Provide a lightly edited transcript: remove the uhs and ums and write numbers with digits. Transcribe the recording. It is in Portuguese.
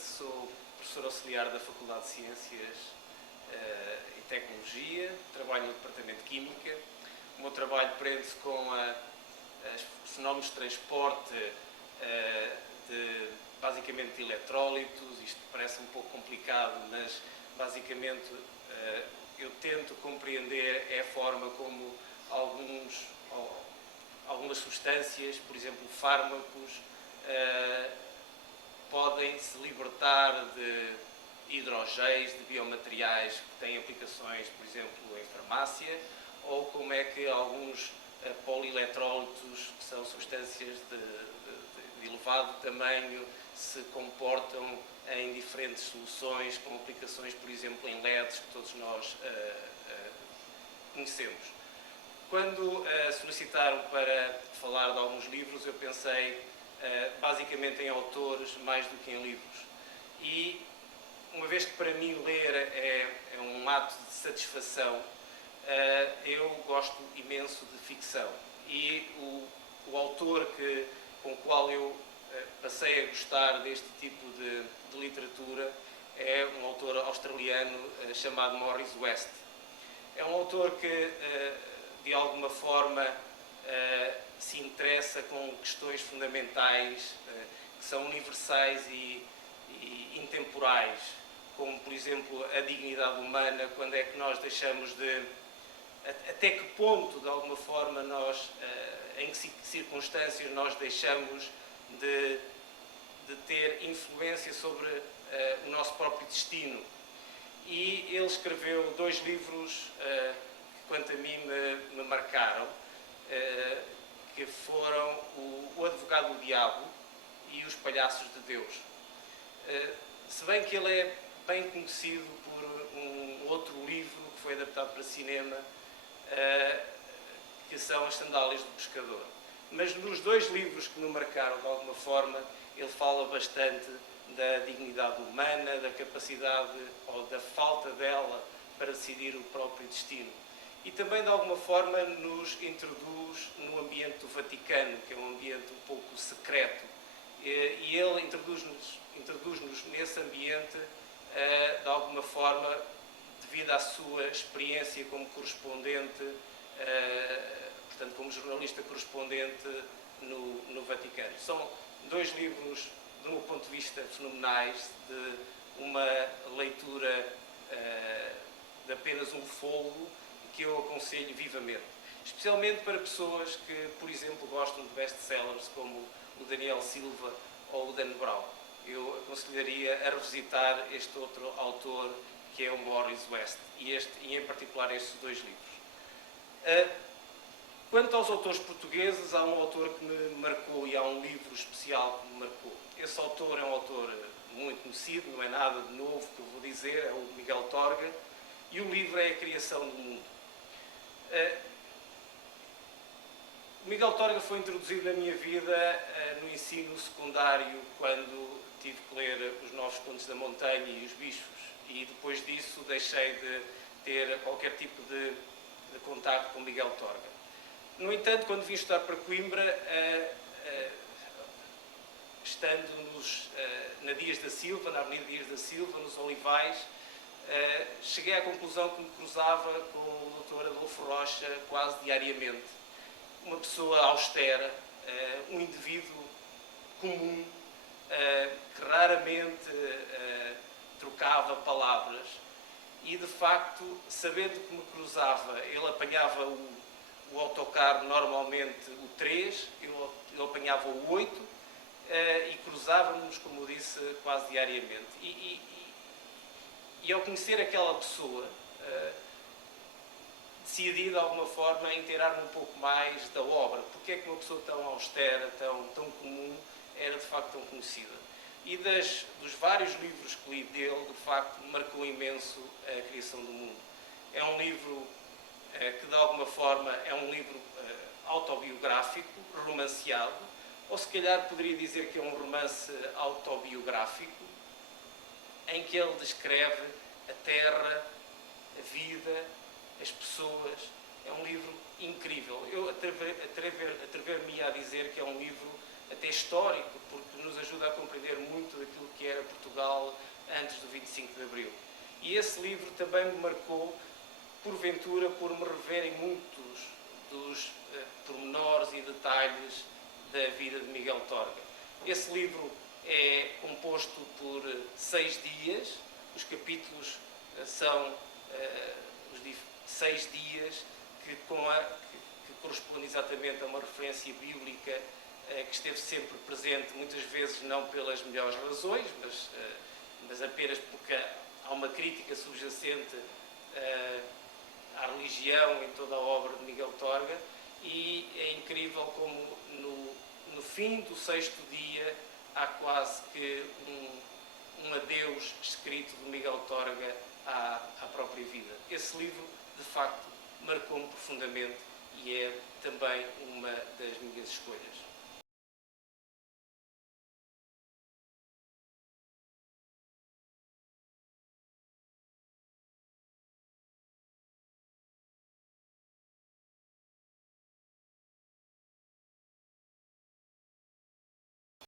sou professor auxiliar da Faculdade de Ciências e Tecnologia, trabalho no Departamento de Química. O meu trabalho prende-se com os fenómenos de transporte basicamente de eletrólitos. Isto parece um pouco complicado, mas basicamente eu tento compreender a forma como algumas substâncias, por exemplo fármacos, podem se libertar de hidrogéis, de biomateriais que têm aplicações, por exemplo, em farmácia, ou como é que alguns polieletrólitos, que são substâncias de elevado tamanho, se comportam em diferentes soluções, com aplicações, por exemplo, em LEDs, que todos nós conhecemos. Quando solicitaram para falar de alguns livros, eu pensei basicamente em autores mais do que em livros. E, uma vez que para mim ler é um ato de satisfação, eu gosto imenso de ficção. E o autor com o qual eu passei a gostar deste tipo de literatura é um autor australiano chamado Morris West. É um autor que, de alguma forma, se interessa com questões fundamentais que são universais e intemporais, como, por exemplo, a dignidade humana. Quando é que nós deixamos de... Até que ponto, de alguma forma, em que circunstâncias nós deixamos de ter influência sobre o nosso próprio destino. E ele escreveu 2 livros que, quanto a mim, me marcaram, que foram O Advogado do Diabo e Os Palhaços de Deus. Se bem que ele é bem conhecido por um outro livro que foi adaptado para cinema, que são As Sandálias do Pescador. Mas nos 2 livros que me marcaram de alguma forma, ele fala bastante da dignidade humana, da capacidade ou da falta dela para decidir o próprio destino. E também, de alguma forma, nos introduz no ambiente do Vaticano, que é um ambiente um pouco secreto. E ele introduz-nos nesse ambiente, de alguma forma, devido à sua experiência como correspondente, portanto, como jornalista correspondente no Vaticano. São 2 livros, do meu ponto de vista, fenomenais, de uma leitura de apenas um folgo, que eu aconselho vivamente. Especialmente para pessoas que, por exemplo, gostam de best-sellers como o Daniel Silva ou o Dan Brown. Eu aconselharia a revisitar este outro autor, que é o Morris West, e em particular estes 2 livros. Quanto aos autores portugueses, há um autor que me marcou e há um livro especial que me marcou. Esse autor é um autor muito conhecido, não é nada de novo que eu vou dizer, é o Miguel Torga, e o livro é A Criação do Mundo. O Miguel Torga foi introduzido na minha vida no ensino secundário, quando tive que ler Os Novos Contos da Montanha e Os Bichos, e depois disso deixei de ter qualquer tipo de contacto com Miguel Torga. No entanto, quando vim estudar para Coimbra, estando na Dias da Silva, na Avenida Dias da Silva, nos Olivais, cheguei à conclusão que me cruzava com o Dr. Adolfo Rocha quase diariamente. Uma pessoa austera, um indivíduo comum, que raramente trocava palavras, e de facto, sabendo que me cruzava, ele apanhava o autocarro, normalmente o 3, eu apanhava o 8, e cruzávamos, como eu disse, quase diariamente. E ao conhecer aquela pessoa, decidi de alguma forma a inteirar-me um pouco mais da obra. Porque é que uma pessoa tão austera, tão comum, era de facto tão conhecida? E dos vários livros que li dele, de facto, me marcou imenso A Criação do Mundo. É um livro que, de alguma forma, é um livro autobiográfico, romanceado, ou se calhar poderia dizer que é um romance autobiográfico, em que ele descreve a terra, a vida, as pessoas. É um livro incrível. Eu atrever-me a dizer que é um livro até histórico, porque nos ajuda a compreender muito aquilo que era Portugal antes do 25 de Abril. E esse livro também me marcou, porventura, por me rever em muitos dos pormenores e detalhes da vida de Miguel Torga. Esse livro é composto por 6 dias, os capítulos são os 6 dias que corresponde exatamente a uma referência bíblica que esteve sempre presente, muitas vezes não pelas melhores razões, mas apenas porque há uma crítica subjacente à religião em toda a obra de Miguel Torga, e é incrível como no fim do 6º dia há quase que um adeus escrito de Miguel Torga à própria vida. Esse livro, de facto, marcou-me profundamente e é também uma das minhas escolhas.